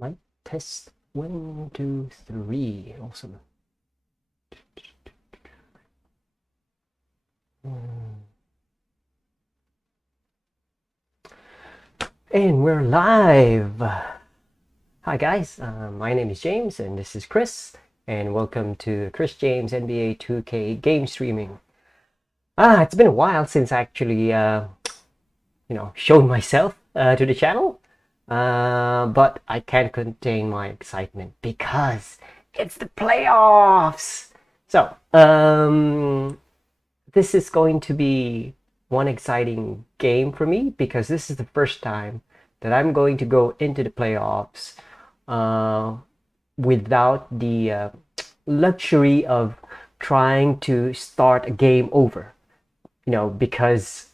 Mic test 1, 2, 3. Awesome. And we're live. Hi guys, my name is James and this is Chris, and welcome to Chris James NBA 2K game streaming. It's been a while since I actually shown myself to the channel, but I can't contain my excitement because it's the playoffs. So this is going to be one exciting game for me because this is the first time that I'm going to go into the playoffs without the luxury of trying to start a game over. Because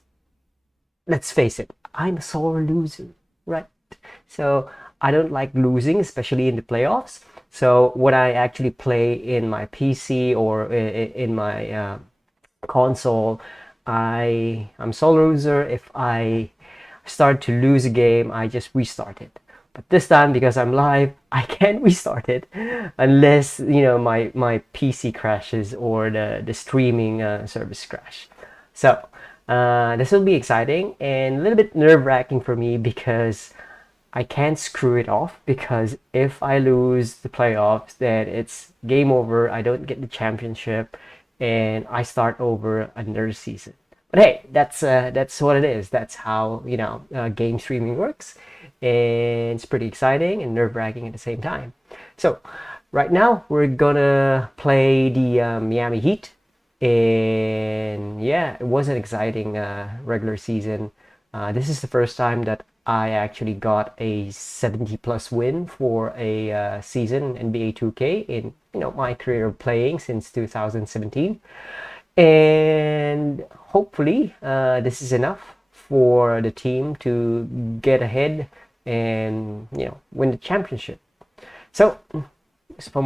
let's face it, I'm a sore loser, right? So I don't like losing, especially in the playoffs. So when I actually play in my PC or in my console, I'm solo loser. If I start to lose a game, I just restart it. But this time, because I'm live, I can't restart it unless my PC crashes or the streaming service crash. So this will be exciting and a little bit nerve-wracking for me because I can't screw it off, because if I lose the playoffs, then it's game over. I don't get the championship and I start over another season. But hey, that's what it is. That's how game streaming works, and it's pretty exciting and nerve-wracking at the same time. So right now we're gonna play the Miami Heat, and yeah, it was an exciting regular season. This is the first time that I actually got a 70 plus win for a season in NBA 2K in my career of playing since 2017, and hopefully this is enough for the team to get ahead and win the championship. So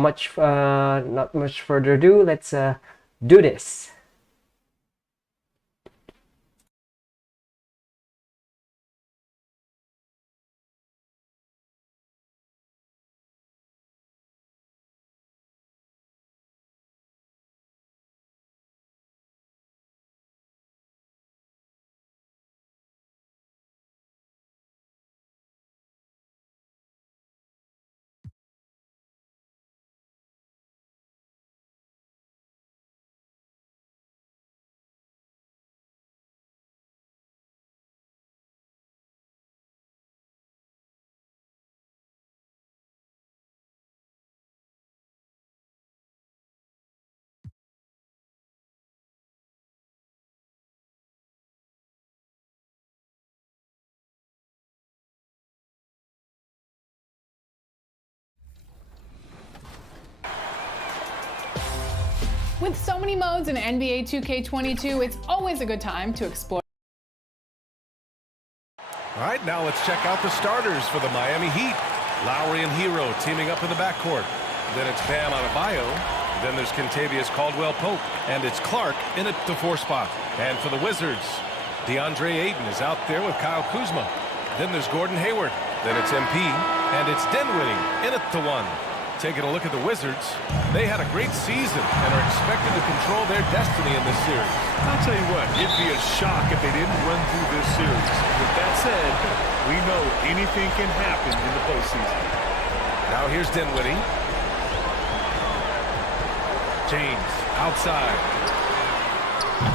not much further ado, let's do this. With so many modes in NBA 2K22, it's always a good time to explore. All right, now let's check out the starters for the Miami Heat. Lowry and Hero teaming up in the backcourt. Then it's Bam Adebayo. Then there's Kentavious Caldwell-Pope. And it's Clark in at the 4 spot. And for the Wizards, DeAndre Ayton is out there with Kyle Kuzma. Then there's Gordon Hayward. Then it's MP. And it's Dinwiddie in at the 1. Taking a look at the Wizards, they had a great season and are expected to control their destiny in this series. I'll tell you what, it'd be a shock if they didn't run through this series. With that said, we know anything can happen in the postseason. Now here's Dinwiddie. James outside.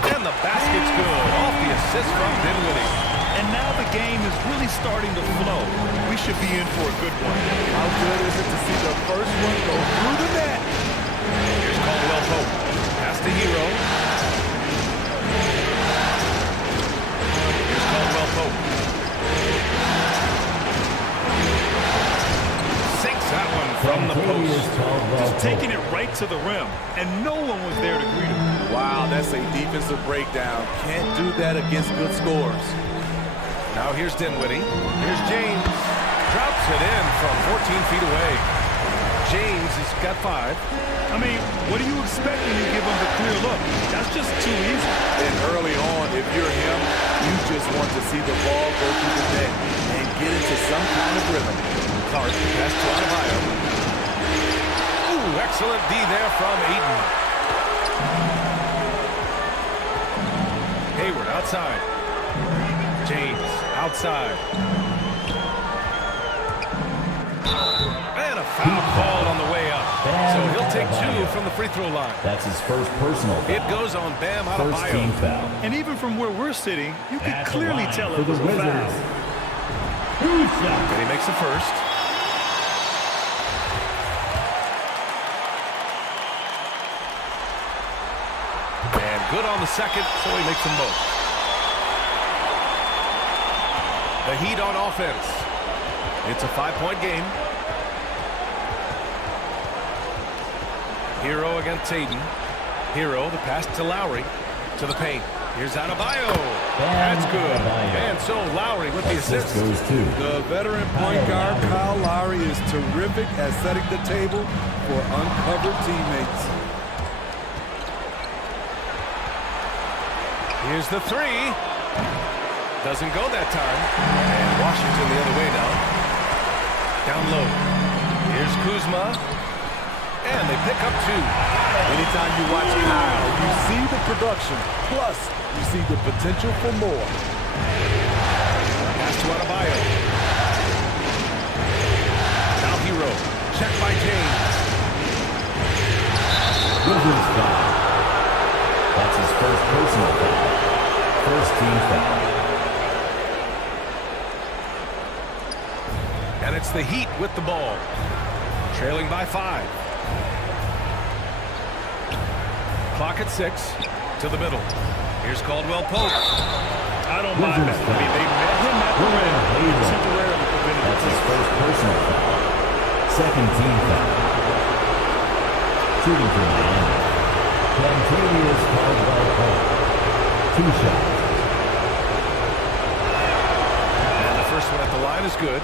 And the basket's good off the assist from Dinwiddie. And now the game is really starting to flow. We should be in for a good one. How good is it to see the first one go through the net? Here's Caldwell-Pope. Pass to Hero. Here's Caldwell-Pope. Sinks that one from the post. Just taking it right to the rim, and no one was there to greet him. Wow, that's a defensive breakdown. Can't do that against good scores. Now here's Dinwiddie. Here's James. Drops it in from 14 feet away. James has got 5. I mean, what do you expect when you give him the clear look? That's just too easy. And early on, if you're him, you just want to see the ball go through the net and get into some kind of rhythm. Clark, pass to Adebayo. Ooh, excellent D there from Ayton. Hayward outside. James outside. And a foul called on the way up. So he'll take 2 from the free throw line. That's his first personal foul. It goes on Bam First team Adebayo. foul. And even from where we're sitting, you can At the clearly line tell for it was the a Wizards. foul. And he makes the first. And good on the second, so he makes them both. The Heat on offense. It's a 5-point game. Hero against Ayton. Hero, the pass to Lowry. To the paint. Here's Adebayo. That's good. And so Lowry with the assist. Goes to The veteran point guard, Kyle Lowry, is terrific at setting the table for uncovered teammates. Here's the three. Doesn't go that time. And Washington the other way now. Down low. Here's Kuzma. And they pick up 2. Anytime you watch Kyle, you see the production, plus you see the potential for more. Pass to Adebayo. Now Hero. Checked by James. Wizards foul. That's his first personal foul. First team foul. And it's the Heat with the ball. Trailing by 5. Clock at 6. To the middle. Here's Caldwell Pope. I don't mind that. I mean, they met him at the rim. Temporarily prevented That's the his play. first personal foul. Second team foul. Shooting from Miami. Cantavius Caldwell-Pope. 2 shots. And the first one at the line is good.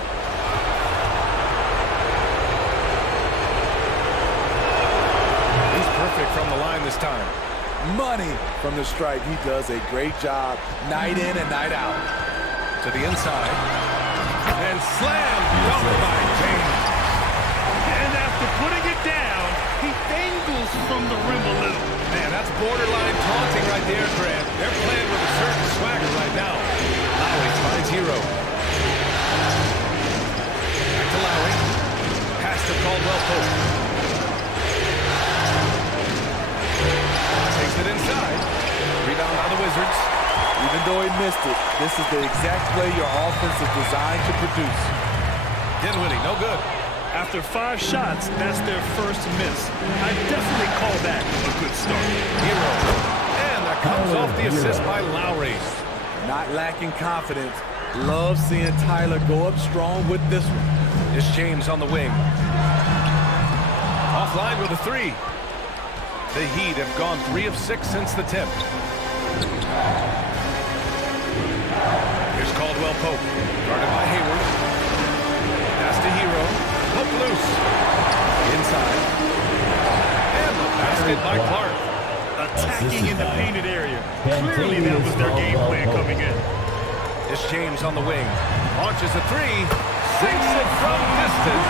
He's perfect from the line this time. Money from the stripe. He does a great job night in and night out. To the inside. And slam dunked by James. And after putting it down, he dangles from the rim a little. Man, that's borderline taunting right there, Grant. They're playing with a certain swagger right now. Lowry finds Hero. Back to Lowry. Pass to Caldwell Pope. Takes it inside. Rebound by the Wizards. Even though he missed it, this is the exact play your offense is designed to produce. Dinwiddie, no good. After 5 shots, that's their first miss. I definitely call that a good start. Hero. And that comes off the assist by Lowry. Not lacking confidence. Love seeing Tyler go up strong with this one. It's James on the wing. Offline with a 3. The Heat have gone 3 of 6 since the tip. Here's Caldwell Pope. Guarded by Hayward. Pass to Hero. Pope loose. Inside. And the basket by Clark. Attacking in the painted area. Clearly that was their game plan coming in. It's James on the wing. Launches a 3. Sinks it from distance.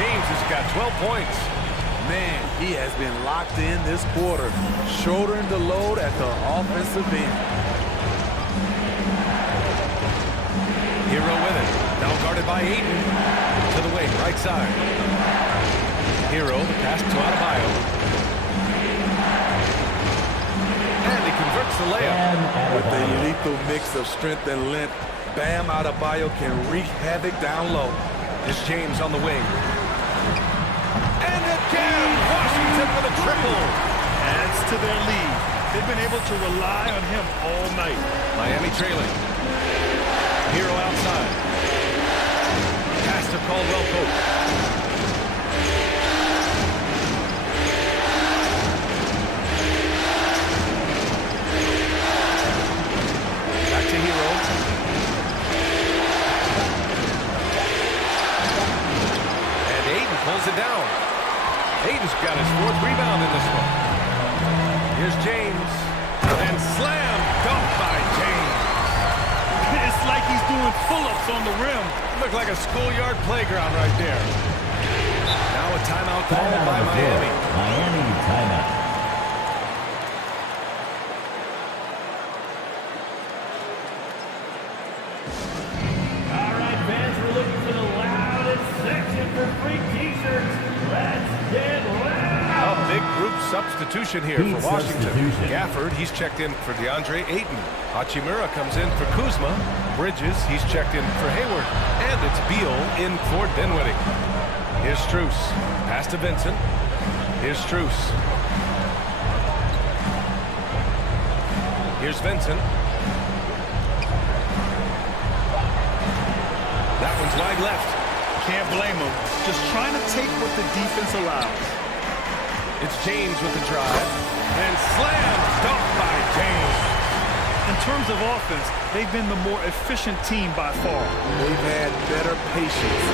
James has got 12 points. Man, he has been locked in this quarter, shouldering the load at the offensive end. Hero with it. Now guarded by Ayton. To the wing, right side. Hero, the pass to Adebayo. And he converts the layup. With a lethal mix of strength and length, Bam Adebayo can wreak havoc down low. It's James on the wing. And again, Washington with a triple. Adds to their lead. They've been able to rely on him all night. Miami trailing. Hero outside. Pass to Caldwell Pope. Back to Hero. And Ayton pulls it down. Ayton's got his 4th rebound in this one. Here's James. And slam dunk by James. It's like he's doing pull-ups on the rim. looked like a schoolyard playground right there. Now a timeout called by Miami. Miami timeout. All right, fans, we're looking for the loudest section for free T-shirts. Let's get loud. A big group substitution here Big for Washington. substitution. Gafford, he's checked in for DeAndre Ayton. Hachimura comes in for Kuzma. Bridges, he's checked in for Hayward. And it's Beal in for Dinwiddie. Here's Strus. Pass to Vincent. Here's Strus. Here's Vincent. That one's wide left. Can't blame him. Just trying to take what the defense allows. It's James with the drive. And slam dunk by James. In terms of offense, they've been the more efficient team by far. They've had better patience,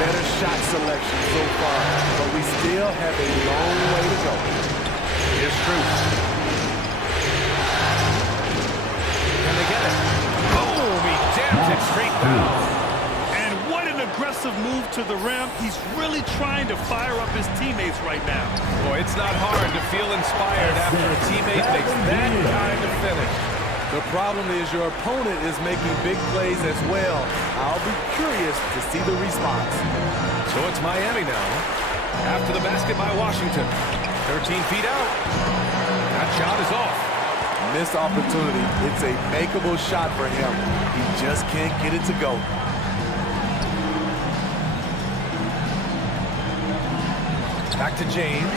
better shot selection so far, but we still have a long way to go. Here's Strus. Can they get it? Boom! He jams it straight down. And what an aggressive move to the rim. He's really trying to fire up his teammates right now. Boy, it's not hard to feel inspired after a teammate makes that kind of finish. The problem is your opponent is making big plays as well. I'll be curious to see the response. So it's Miami now. After the basket by Washington. 13 feet out. That shot is off. Missed opportunity. It's a makeable shot for him. He just can't get it to go. Back to James.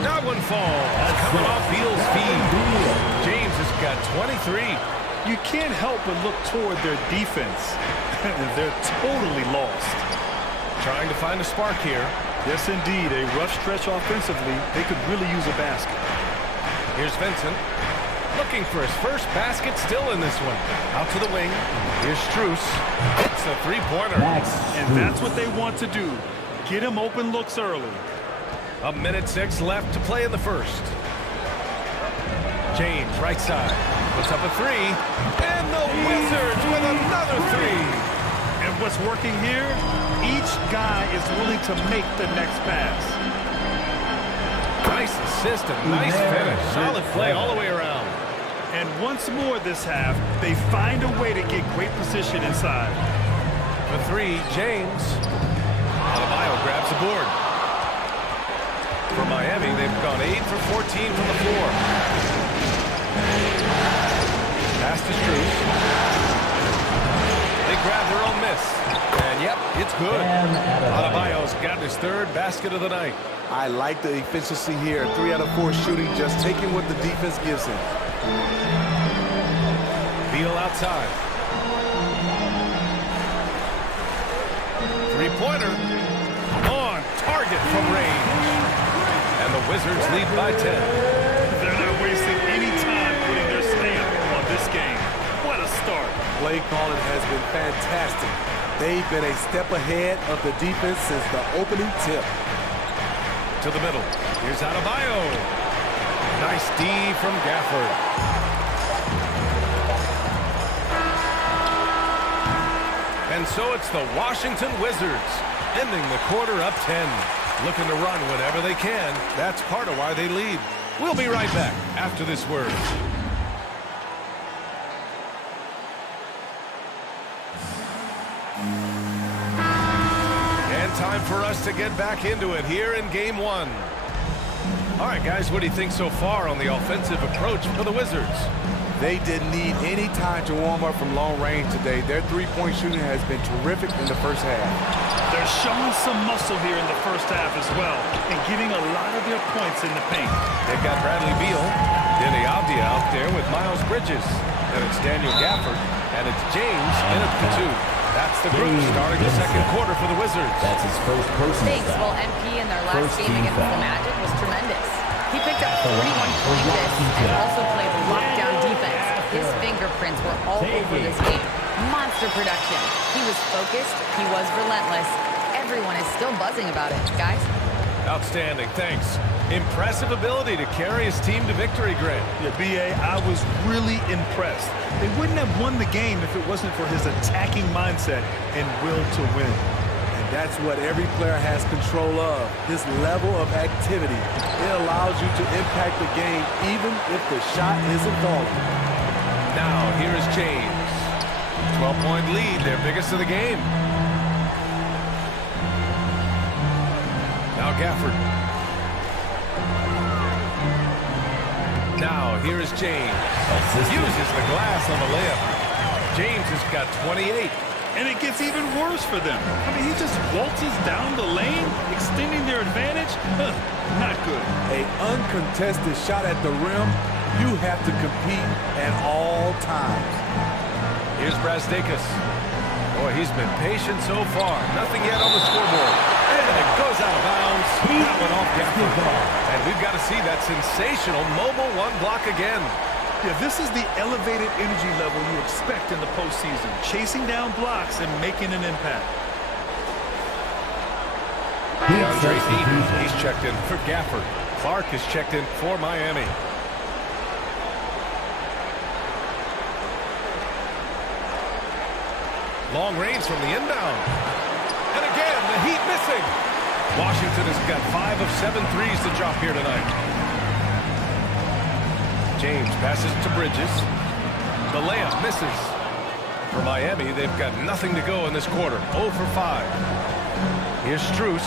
That one falls. Coming off Beal's feet. James has got 23. You can't help but look toward their defense. They're totally lost. Trying to find a spark here. Yes, indeed. A rough stretch offensively. They could really use a basket. Here's Vincent. Looking for his first basket still in this one. Out to the wing. Here's Strus. It's a three-pointer. And that's what they want to do. Get him open looks early. 1:06 left to play in the first. James, right side. Puts up a three. And the Wizards with another three. And what's working here? Each guy is willing to make the next pass. Nice assist and nice finish. Solid play all the way around. And once more this half, they find a way to get great position inside. For three, James. Adebayo grabs the board. For Miami, they've gone 8 for 14 from the floor. Pass to Strus. They grab their own miss. And yep, it's good. Adebayo's got his third basket of the night. I like the efficiency here. 3 out of 4 shooting, just taking what the defense gives him. Beal outside. Three-pointer. On target from range. And the Wizards lead by 10. They're not wasting any time putting their stamp on this game. What a start. Play calling has been fantastic. They've been a step ahead of the defense since the opening tip. To the middle. Here's Adebayo. Nice D from Gafford. And so it's the Washington Wizards, ending the quarter up 10. Looking to run whenever they can. That's part of why they lead. We'll be right back after this word. And time for us to get back into it here in Game 1. All right, guys, what do you think so far on the offensive approach for the Wizards? They didn't need any time to warm up from long range today. Their three-point shooting has been terrific in the first half. They're showing some muscle here in the first half as well and getting a lot of their points in the paint. They've got Bradley Beal, Denny Avdia out there with Miles Bridges. And it's Daniel Gafford, and it's James in at the 2. That's the group starting the second quarter for the Wizards. That's his first personal Thanks. foul. Well, MP in their last First game team against foul. the Magic was tremendous. He picked up 41 point assists and also played lockdown defense. His fingerprints were all over this game. Monster production. He was focused. He was relentless. Everyone is still buzzing about it, guys. Outstanding, thanks. Impressive ability to carry his team to victory, Grant. Yeah, B.A., I was really impressed. They wouldn't have won the game if it wasn't for his attacking mindset and will to win. And that's what every player has control of, this level of activity. It allows you to impact the game even if the shot isn't falling. Now, here is James. 12-point lead, their biggest of the game. Now Gafford. Now, here is James. Uses the glass on the layup. James has got 28. And it gets even worse for them. I mean, he just waltzes down the lane, extending their advantage. Not good. An uncontested shot at the rim, you have to compete at all times. Here's Brazdakis. Boy, he's been patient so far. Nothing yet on the scoreboard. And it goes out of bounds. That went off Gafford. And we've got to see that sensational mobile one block again. Yeah, this is the elevated energy level you expect in the postseason. Chasing down blocks and making an impact. DeAndre Ayton, he's checked in for Gafford. Clark is checked in for Miami. Long range from the inbound. And again, the Heat missing. Washington has got 5 of 7 threes to drop here tonight. James passes to Bridges. The layup misses. For Miami, they've got nothing to go in this quarter. 0 for 5. Here's Strus.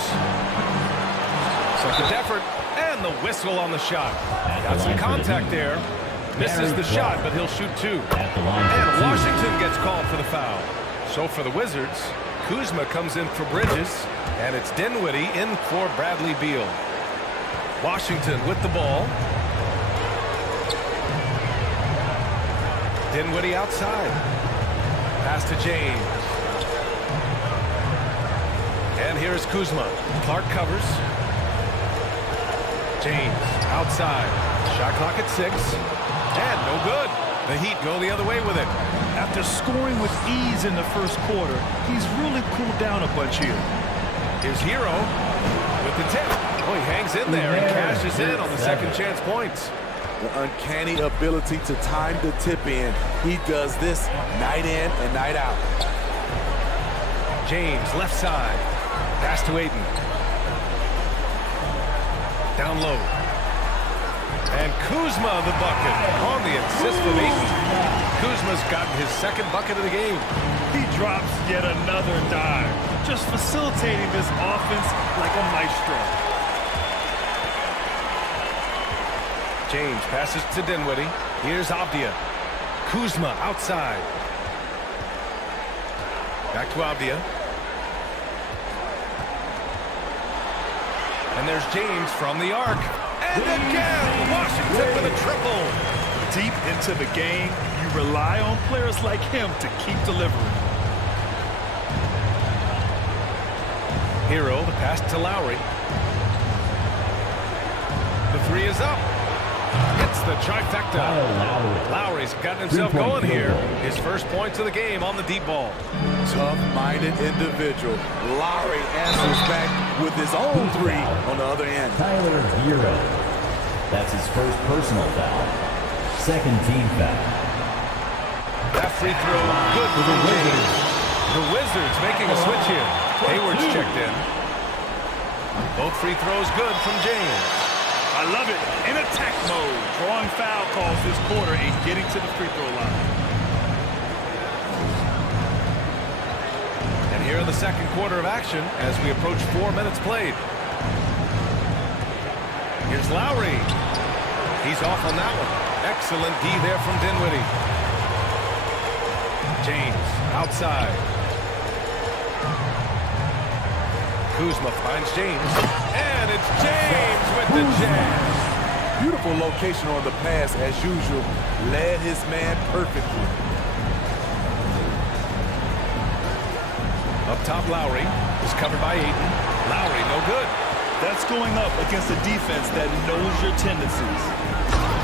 Second effort. And the whistle on the shot. Got some contact there. Misses the shot, but he'll shoot 2. And Washington gets called for the foul. So for the Wizards, Kuzma comes in for Bridges, and it's Dinwiddie in for Bradley Beal. Washington with the ball. Dinwiddie outside. Pass to James. And here's Kuzma. Clark covers. James outside. Shot clock at 6. And no good. The Heat go the other way with it. After scoring with ease in the first quarter, he's really cooled down a bunch here. Here's Hero with the tip. Oh, he hangs in there and cashes in on the second chance points. The uncanny ability to time the tip in. He does this night in and night out. James, left side. Pass to Ayton. Down low. And Kuzma the bucket on the assist from Ayton. Kuzma's gotten his second bucket of the game. He drops yet another dive, just facilitating this offense like a maestro. James passes to Dinwiddie. Here's Avdia. Kuzma outside. Back to Avdia. And there's James from the arc. And again, Washington with a triple. Deep into the game, you rely on players like him to keep delivering. Hero, the pass to Lowry. The 3 is up. It's the trifecta. Lowry's gotten himself going here. His first points of the game on the deep ball. Tough-minded individual. Lowry answers back with his own 3 on the other end. Tyler Hero. That's his first personal foul. Second team foul. That free throw good for the Wizards. The Wizards making a switch here. Hayward's checked in. Both free throws good from James. I love it. In attack mode, drawing foul calls this quarter and getting to the free throw line. And here in the second quarter of action as we approach 4 minutes played. Here's Lowry. He's off on that one. Excellent D there from Dinwiddie. James outside. Kuzma finds James. And it's James with the jam. Beautiful location on the pass as usual. Led his man perfectly. Up top, Lowry is covered by Ayton. Lowry, no good. That's going up against a defense that knows your tendencies.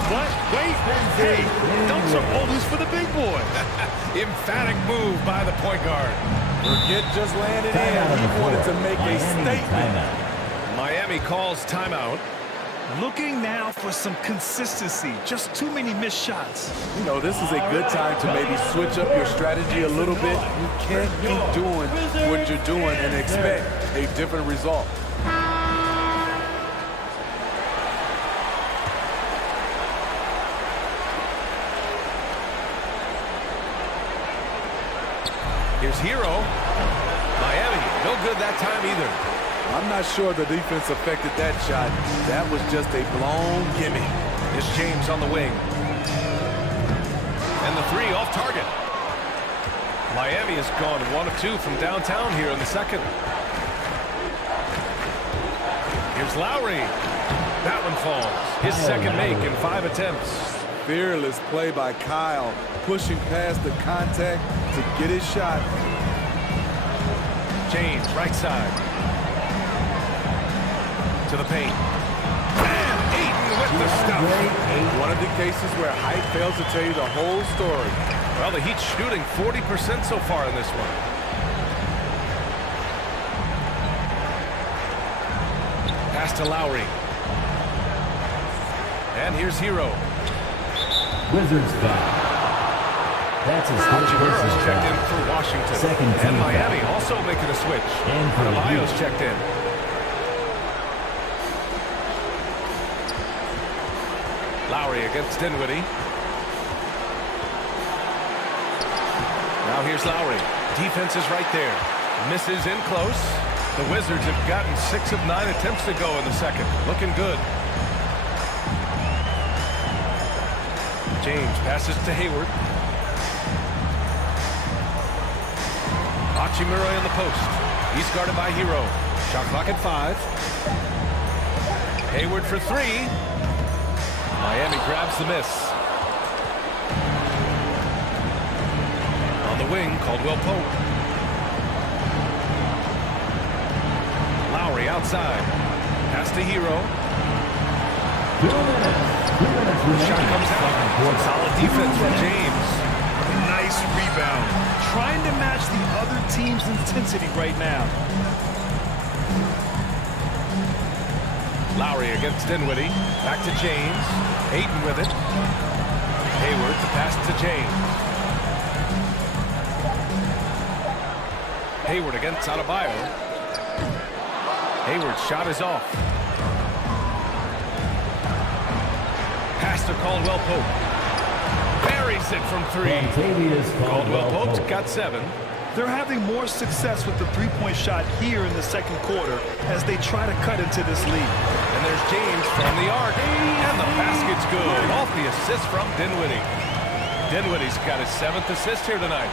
What? Wait. Hey, dunks are always for the big boy. Emphatic move by the point guard. Forget just landing in. He wanted to make a statement. Miami calls timeout. Looking now for some consistency. Just too many missed shots. You know, this is a good time to maybe switch up your strategy a little bit. You can't keep doing what you're doing and expect a different result. Here's Hero. Miami, no good that time either. I'm not sure the defense affected that shot. That was just a blown gimme. Here's James on the wing. And the three off target. Miami has gone 1 of 2 from downtown here in the second. Here's Lowry. That one falls. His second make in 5 attempts. Fearless play by Kyle, pushing past the contact to get his shot. James, right side. To the paint. And Ayton with the stuff. One of the cases where height fails to tell you the whole story. Well, the Heat's shooting 40% so far in this one. Pass to Lowry. And here's Hero. Wizards foul. That's his first Chimero's personal checked in foul. for Washington. Second And team Miami foul. also making a switch. And for the Adebayo's Heat. checked in. Lowry against Dinwiddie. Now here's Lowry. Defense is right there. Misses in close. The Wizards have gotten 6 of 9 attempts to go in the second. Looking good. James passes to Hayward. Hachimura in the post. He's guarded by Hero. Shot clock at 5. Hayward for 3. Miami grabs the miss. On the wing, Caldwell Pope. Lowry outside. Pass to Hero. 2 minutes. 2 minutes remaining. Shot comes out. Solid defense from James. Nice rebound. Trying to match the other team's intensity right now. Lowry against Dinwiddie. Back to James. Ayton with it. Hayward, the pass to James. Hayward against Adebayo. Hayward's shot is off. Pass to Caldwell Pope. Buries it from 3. Contavious Caldwell Pope's Pope. got 7. They're having more success with the three-point shot here in the second quarter as they try to cut into this lead. And there's James from the arc. And the basket's good. Off the assist from Dinwiddie. Dinwiddie's got his 7th assist here tonight.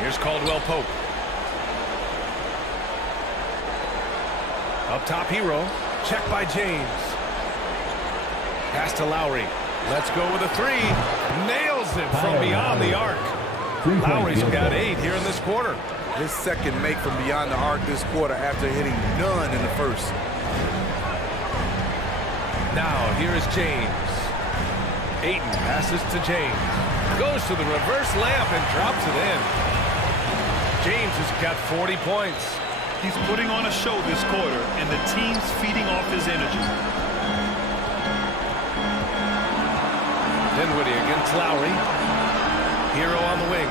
Here's Caldwell Pope. Up top, Hero. Check by James. Pass to Lowry. Let's go with a 3. Nails it from beyond the arc. Lowry's got 8 here in this quarter. His second make from beyond the arc this quarter after hitting none in the first. Now, here is James. Ayton passes to James. Goes to the reverse layup and drops it in. James has got 40 points. He's putting on a show this quarter, and the team's feeding off his energy. Dinwiddie against Lowry. Hero on the wing.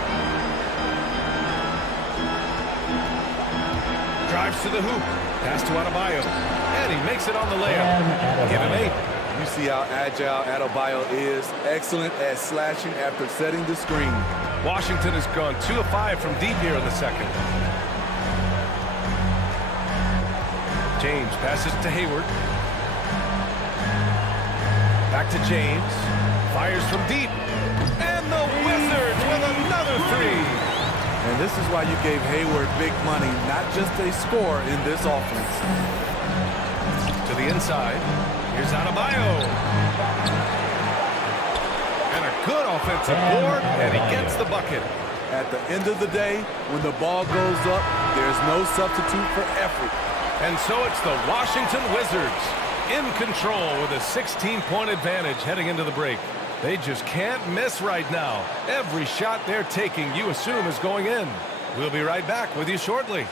Drives to the hoop. Pass to Adebayo. And he makes it on the layup. Give him 8. You see how agile Adebayo is. Excellent at slashing after setting the screen. Washington has gone 2 of 5 from deep here in the second. James passes to Hayward. Back to James. Fires from deep. And the Wizards with another 3. And this is why you gave Hayward big money, not just a score in this offense. To the inside. Here's Adebayo. And a good offensive board, and he gets the bucket. At the end of the day, when the ball goes up, there's no substitute for effort. And so it's the Washington Wizards in control with a 16-point advantage heading into the break. They just can't miss right now. Every shot they're taking, you assume, is going in. We'll be right back with you shortly.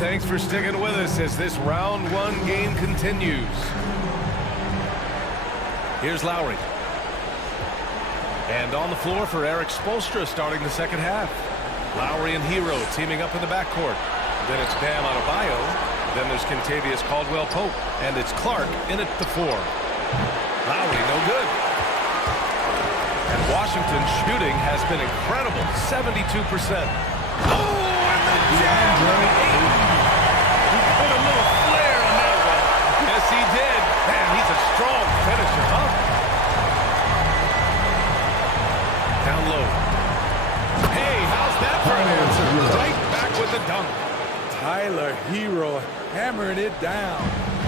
thanks for sticking with us as this round one game continues. Here's Lowry. And on the floor for Eric Spoelstra starting the second half. Lowry and Hero teaming up in the backcourt. Then it's Bam Adebayo. Then there's Kentavious Caldwell-Pope. And it's Clark in at the 4. Lowry, no good. And Washington's shooting has been incredible, 72%. Oh, and the jam! He put a little flair on that one. Yes, he did. Man, he's a strong finisher, huh? Down low. Hey, how's that for an answer? Right back with the dunk. Tyler Hero hammering it down,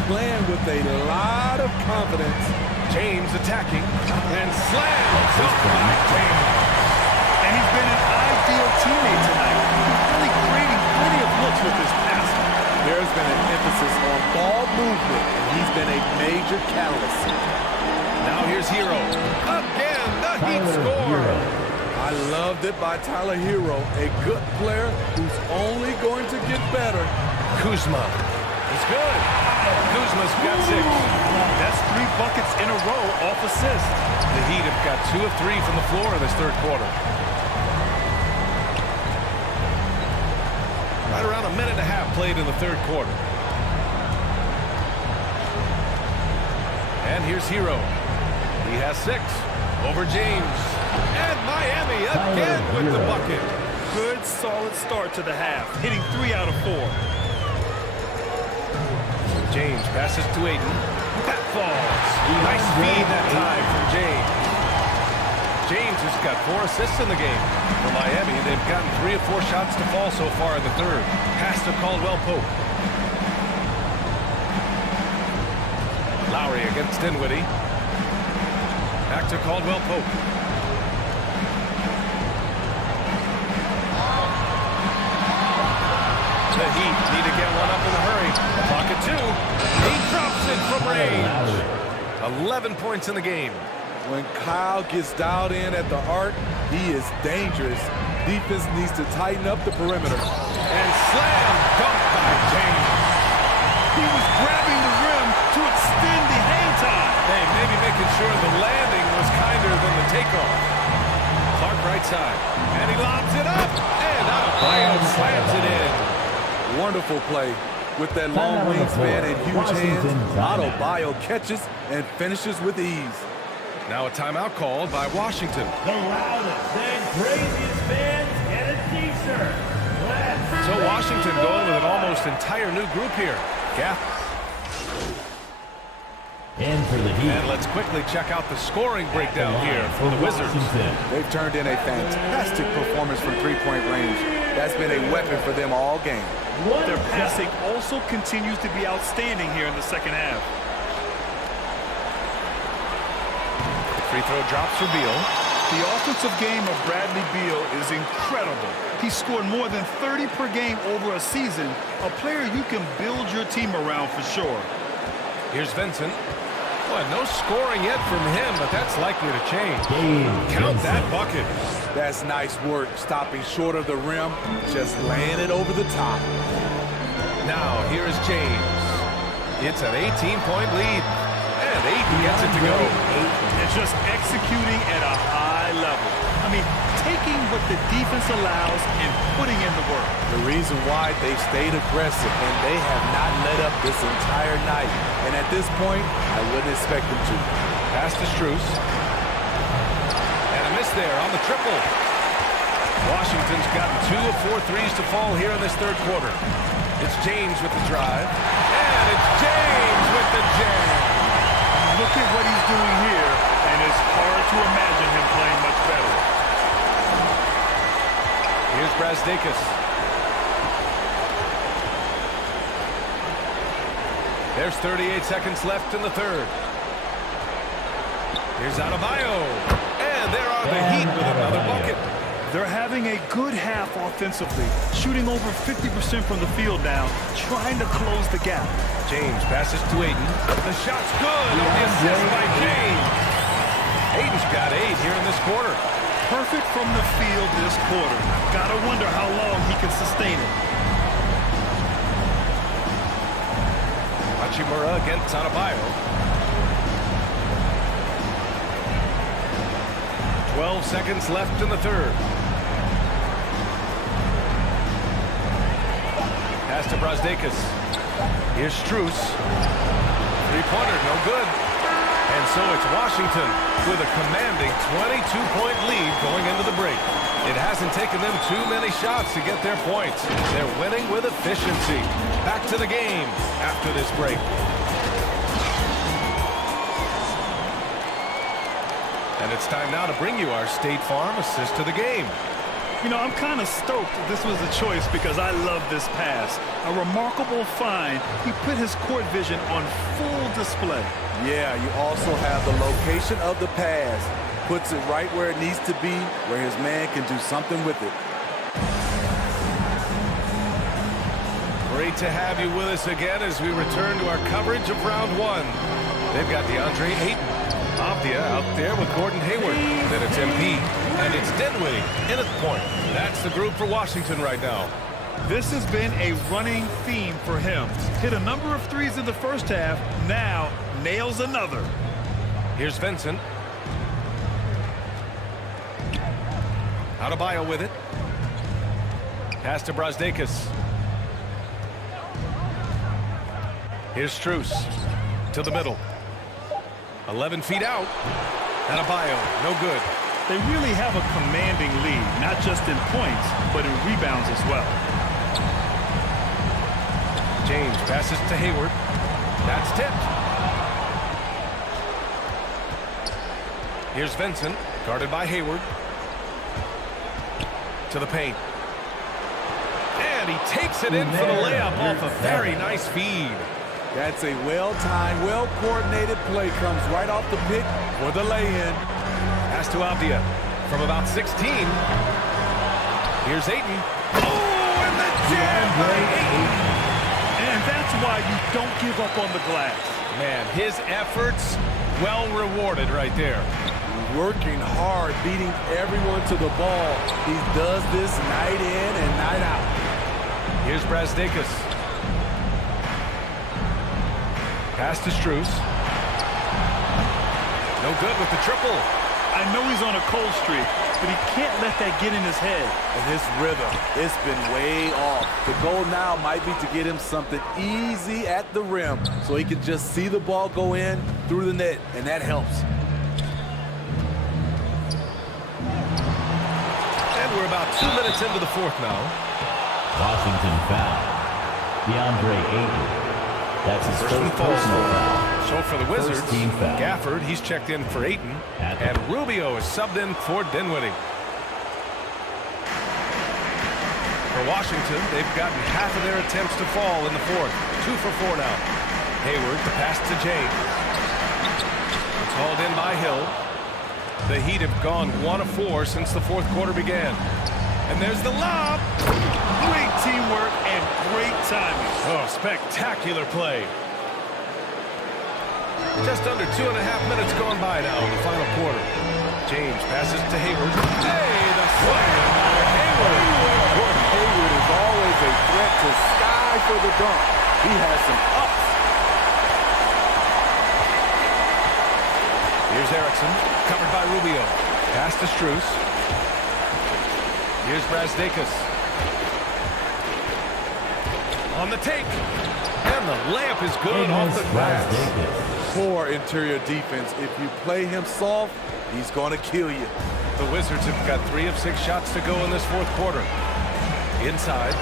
playing with a lot of confidence. James attacking and slams up by James. And he's been an ideal teammate tonight. He's really creating plenty of looks with his passing. There's been an emphasis on ball movement, and he's been a major catalyst. Now here's Hero. Again, the Heat score. I loved it by Tyler Hero, a good player who's only going to get better. Kuzma. It's good. Kuzma's got 6. That's 3 buckets in a row off assist. The Heat have got 2 of 3 from the floor in this third quarter. Right around a minute and a half played in the third quarter. And here's Hero. He has 6 over James. And Miami again with the bucket. Good, solid start to the half, hitting 3 out of 4. James passes to Ayton. That falls. Nice feed that time from James. James has got 4 assists in the game. For Miami, they've gotten 3 of 4 shots to fall so far in the third. Pass to Caldwell-Pope. Lowry against Dinwiddie. Back to Caldwell-Pope. The Heat need to get one up in a hurry. Pocket 2. He drops it from range. 11 points in the game. When Kyle gets dialed in at the arc, he is dangerous. Defense needs to tighten up the perimeter. And slam dunk by James. He was grabbing the rim to extend the hang time. Hey, maybe making sure the landing was kinder than the takeoff. Clark right side. And he lobs it up. And Adebayo slams it in. Wonderful play. With that long wingspan and huge hands, Adebayo catches and finishes with ease. Now a timeout called by Washington. The loudest and craziest fans get a t-shirt. So Washington going with an almost entire new group here. Gaff. And for the Heat. And let's quickly check out the scoring breakdown here for the Wizards. They've turned in a fantastic performance from three-point range. That's been a weapon for them all game. Their passing also continues to be outstanding here in the second half. The free throw drops for Beal. The offensive game of Bradley Beal is incredible. He scored more than 30 per game over a season, a player you can build your team around for sure. Here's Vincent. Boy, no scoring yet from him, but that's likely to change. Count that bucket. That's nice work, stopping short of the rim, just laying it over the top. Now, here is James. It's an 18-point lead. And Ayton gets it to go. And just executing at a high level. I mean, taking what the defense allows and putting in the work. The reason why they stayed aggressive, and they have not let up this entire night. And at this point, I wouldn't expect them to. Pass to Strus. And a miss there on the triple. Washington's gotten 2 of 4 threes to fall here in this third quarter. It's James with the drive. And it's James with the jam. Look at what he's doing here, and it's hard to imagine him playing much better. Here's Brazdakis. There's 38 seconds left in the third. Here's Adebayo. And there are the Heat with another bucket. They're having a good half offensively, shooting over 50% from the field now, trying to close the gap. James passes to Ayton. The shot's good on the assist by James. Ayton's got 8 here in this quarter. Perfect from the field this quarter. Gotta wonder how long he can sustain it. Hachimura against Adebayo. 12 seconds left in the third. Pass to Brazdeikis. Here's Strus. Three-pointer, no good. And so it's Washington with a commanding 22-point lead going into the break. It hasn't taken them too many shots to get their points. They're winning with efficiency. Back to the game after this break. And it's time now to bring you our State Farm assist to the game. You know, I'm kind of stoked this was a choice because I love this pass. A remarkable find. He put his court vision on full display. Yeah, you also have the location of the pass. Puts it right where it needs to be, where his man can do something with it. Great to have you with us again as we return to our coverage of round one. They've got DeAndre Ayton. Avdia out there with Gordon Hayward. Then it's MP. And it's Dinwiddie in at the point. That's the group for Washington right now. This has been a running theme for him. Hit a number of threes in the first half. Now nails another. Here's Vincent. Adebayo with it. Pass to Brazdeikis. Here's Strus to the middle. 11 feet out. Adebayo, no good. They really have a commanding lead, not just in points, but in rebounds as well. James passes to Hayward. That's tipped. Here's Vincent, guarded by Hayward. To the paint. And he takes it in for the layup off a very nice feed. That's a well-timed, well-coordinated play. Comes right off the pick for the lay-in. Pass to Avdia from about 16. Here's Ayton. Oh, and the jam by Ayton. And that's why you don't give up on the glass. Man, his efforts well rewarded right there. Working hard, beating everyone to the ball. He does this night in and night out. Here's Brazdeikis. Pass to Strus. No good with the triple. I know he's on a cold streak, but he can't let that get in his head. And his rhythm, it's been way off. The goal now might be to get him something easy at the rim so he can just see the ball go in through the net, and that helps. And we're about 2 minutes into the fourth now. Washington foul. DeAndre Ayton. That's his first personal foul. So for the Wizards, team foul. Gafford, he's checked in for Ayton, and Rubio is subbed in for Dinwiddie. For Washington, they've gotten half of their attempts to fall in the fourth. 2 for 4 now. Hayward, the pass to James. It's hauled in by Hill. The Heat have gone 1 of 4 since the fourth quarter began. And there's the lob. Great teamwork and great timing. Oh, spectacular play. Just under 2.5 minutes gone by now in the final quarter. James passes to Hayward. Hey, the slam by Hayward. Gordon Hayward is always a threat to sky for the dunk. He has some ups. Here's Erickson, covered by Rubio. Pass to Strus. Here's Brazdeikis. On the take. And the layup is good off the glass. Poor interior defense. If you play him soft, he's going to kill you. The Wizards have got 3 of 6 shots to go in this fourth quarter. Inside.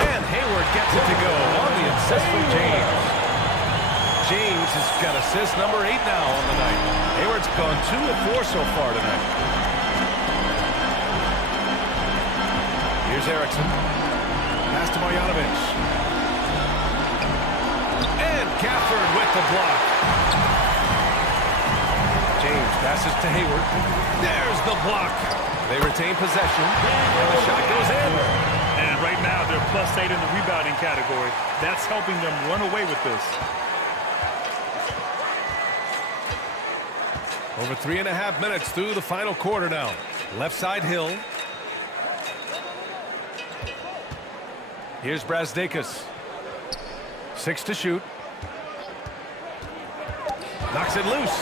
And Hayward gets it to go on the assist from James. James has got assist number 8 now on the night. Hayward's gone 2 of 4 so far tonight. Here's Erickson. Pass to Marjanovic. And Gafford with the block. James passes to Hayward. There's the block. They retain possession. And the shot goes in. And right now, they're +8 in the rebounding category. That's helping them run away with this. Over 3.5 minutes through the final quarter now. Left side Hill. Here's Brazdeikis. 6 to shoot. Knocks it loose.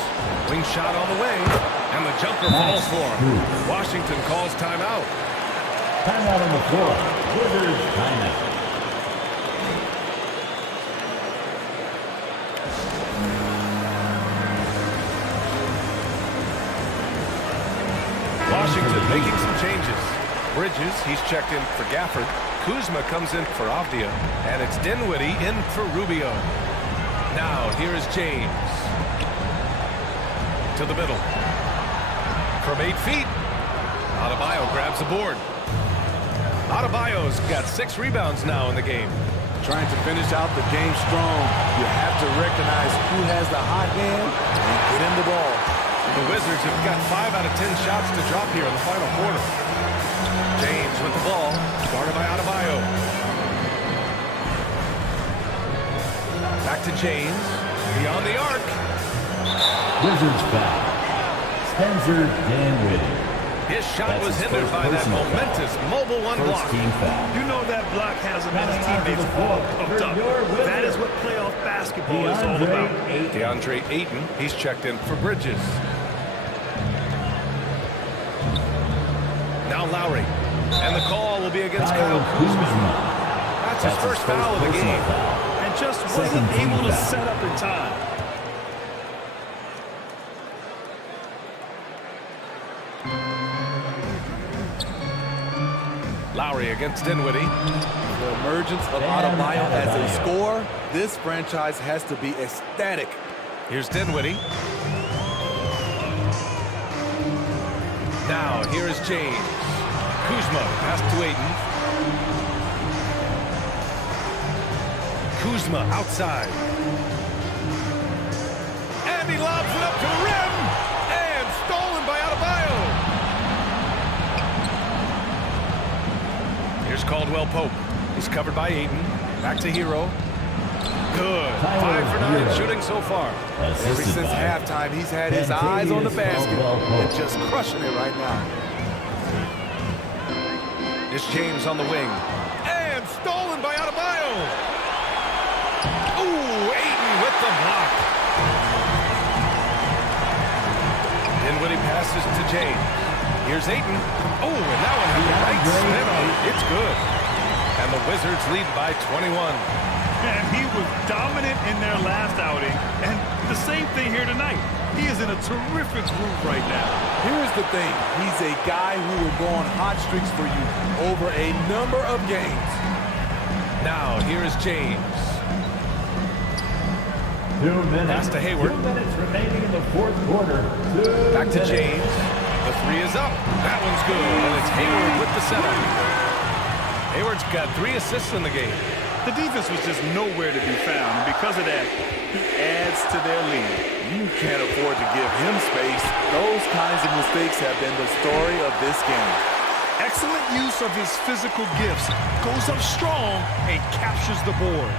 Wing shot on the way. And the jumper falls for him. Washington calls timeout. Timeout on the floor. Wizards timeout. Washington making some changes. Bridges, he's checked in for Gafford. Kuzma comes in for Avdia. And it's Dinwiddie in for Rubio. Now, here is James. To the middle. From 8 feet. Adebayo grabs the board. Adebayo's got 6 rebounds now in the game. Trying to finish out the game strong, you have to recognize who has the hot hand and get him the ball. The Wizards have got 5 out of 10 shots to drop here in the final quarter. James with the ball, guarded by Adebayo. Back to James, beyond the arc. Wizards foul. Spencer Dinwiddie. His shot That's was his hindered first by that personal momentous mobile one First block. team foul. You know that block has him and his Coming onto teammates the all floor pumped for up. your winner. That is what playoff basketball is all about. DeAndre Ayton, he's checked in for Bridges. Now Lowry. And the call will be against Kyle Kuzma. That's his first foul of the personal game. foul. And just Second wasn't team able to foul. set up in time. Lowry against Dinwiddie. The emergence of Dan Adebayo as a Adebayo. scorer, this franchise has to be ecstatic. Here's Dinwiddie. Now, here is James. Kuzma, pass to Ayton. Kuzma outside. And he lobs it up to the rim. And stolen by Adebayo. Here's Caldwell Pope. He's covered by Ayton. Back to Hero. Good. 5 for 9 Hero. shooting so far. Ever Assisted since by halftime, he's had his eyes on the basket and just crushing it right now. It's James on the wing. And stolen by Adebayo. Ooh, Ayton with the block. Dinwiddie passes to James. Here's Ayton. Oh, and that one has a right spin on it. It's good. And the Wizards lead by 21. And he was dominant in their last outing. And the same thing here tonight. He is in a terrific groove right now. Here's the thing. He's a guy who will go on hot streaks for you over a number of games. Now, here is James. 2 minutes. Pass to Hayward. 2 minutes remaining in the fourth quarter. Back to James. The 3 is up. That one's good. And it's Hayward with the setup. Hayward's got 3 assists in the game. The defense was just nowhere to be found. And because of that, he adds to their lead. You can't afford to give him space. Those kinds of mistakes have been the story of this game. Excellent use of his physical gifts. Goes up strong and captures the board.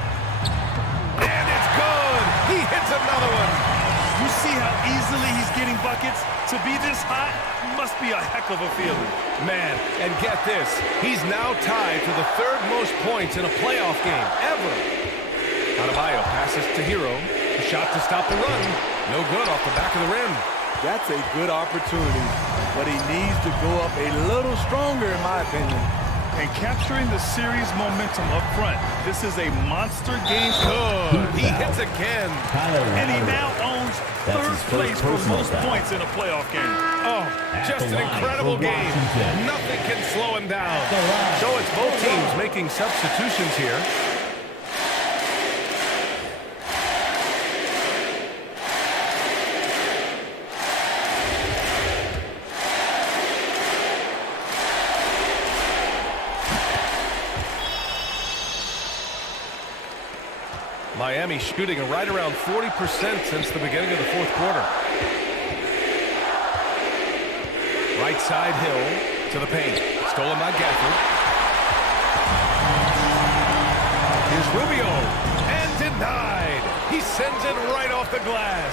And it's good. He hits another one. You see how easily he's getting buckets? To be this hot must be a heck of a feeling. Man, and get this. He's now tied for the 3rd most points in a playoff game ever. Adebayo passes to Hero. A shot to stop the run. No good off the back of the rim. That's a good opportunity, but he needs to go up a little stronger, in my opinion. And capturing the series momentum up front. This is a monster game. Good. He hits again. And he now owns That's 3rd his first place for personal most foul. points in a playoff game. Oh, At just the an line incredible for game. Washington. Nothing can slow him down. the line So it's both for teams making substitutions here. Miami shooting right around 40% since the beginning of the 4th quarter. Right side Hill to the paint. Stolen by Gafford. Here's Rubio. And denied. He sends it right off the glass.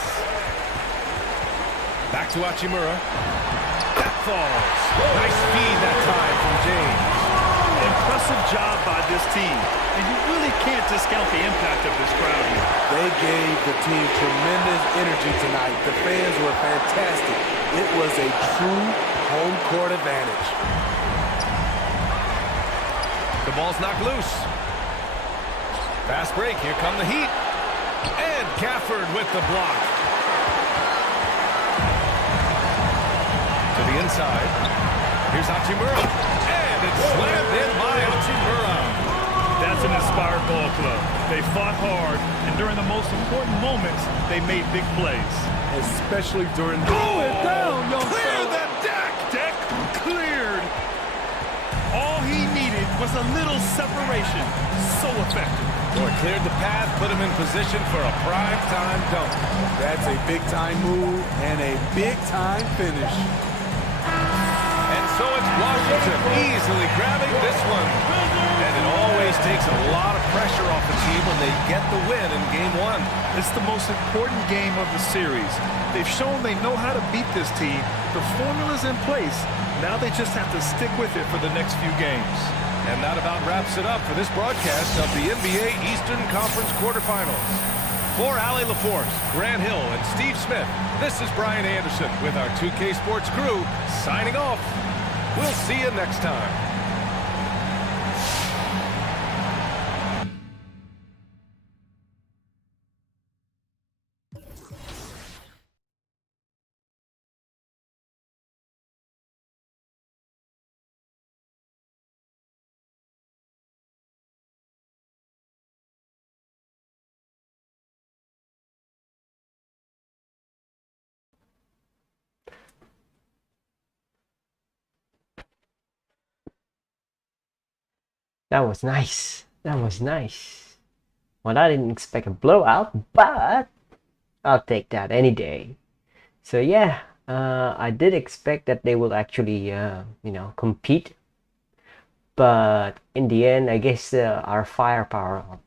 Back to Hachimura. That falls. Nice feed that time from James. impressive job by this team, and you really can't discount the impact of this crowd here. They gave the team tremendous energy tonight. The fans were fantastic. It was a true home court advantage. The ball's knocked loose. Fast break. Here come the Heat. And Gafford with the block. To the inside. Here's Hachimura. And it's slammed in by Hachimura. That's an inspired ball club. They fought hard, and during the most important moments, they made big plays. Especially during... Throw it down, young Clear fella. that deck! Deck cleared. All he needed was a little separation. So effective. Boy, cleared the path, put him in position for a prime-time dunk. That's a big-time move and a big-time finish. And so it's Washington easily grabbing this one. And it always takes a lot of pressure off the team when they get the win in Game 1. It's the most important game of the series. They've shown they know how to beat this team. The formula's in place. Now they just have to stick with it for the next few games. And that about wraps it up for this broadcast of the NBA Eastern Conference quarterfinals. For Allie LaForce, Grant Hill, and Steve Smith, this is Brian Anderson with our 2K Sports crew signing off. We'll see you next time. That was nice. That was nice. Well, I didn't expect a blowout, but I'll take that any day. So yeah, I did expect that they will actually, compete. But in the end, I guess our firepower,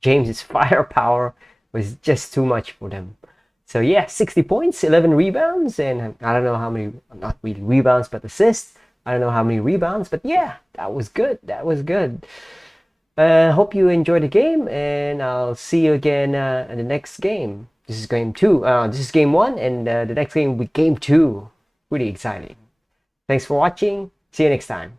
James's firepower, was just too much for them. So yeah, 60 points, 11 rebounds, and I don't know how many, not really rebounds, but assists. I don't know how many rebounds, but yeah, that was good. That was good. Hope you enjoyed the game, and I'll see you again in the next game. This is game 2. This is game 1, and the next game will be game 2. Really exciting. Thanks for watching. See you next time.